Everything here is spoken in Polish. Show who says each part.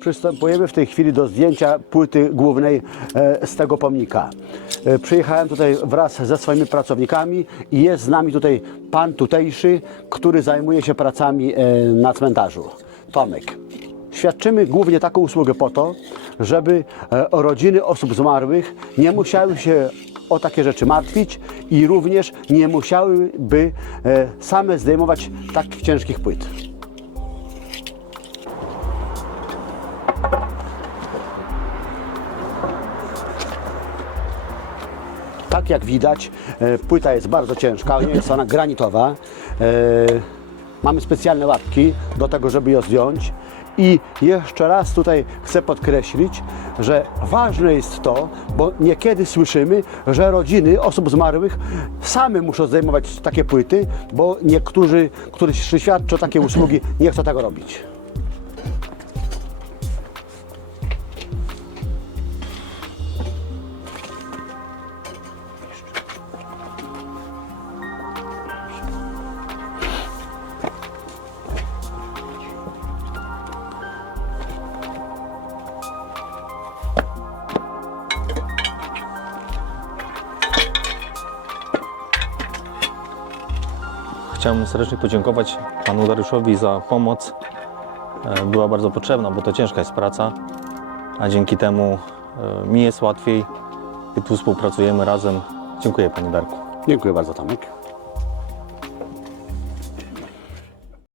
Speaker 1: Przystępujemy w tej chwili do zdjęcia płyty głównej e, z tego pomnika. E, Przyjechałem tutaj wraz ze swoimi pracownikami i jest z nami tutaj pan tutejszy, który zajmuje się pracami e, na cmentarzu. Tomek. Świadczymy głównie taką usługę po to, żeby rodziny osób zmarłych nie musiały się o takie rzeczy martwić i również nie musiałyby same zdejmować tak ciężkich płyt. Tak jak widać, e, płyta jest bardzo ciężka, nie jest ona granitowa. E, Mamy specjalne łapki do tego, żeby ją zdjąć. I jeszcze raz tutaj chcę podkreślić, że ważne jest to, bo niekiedy słyszymy, że rodziny osób zmarłych same muszą zdejmować takie płyty, bo niektórzy, którzy świadczą takie usługi, nie chcą tego robić.
Speaker 2: Chciałbym serdecznie podziękować panu Dariuszowi za pomoc. E, Była bardzo potrzebna, bo to ciężka jest praca, a dzięki temu e, mi jest łatwiej i tu współpracujemy razem. Dziękuję panie Darku.
Speaker 1: Dziękuję bardzo, Tomek.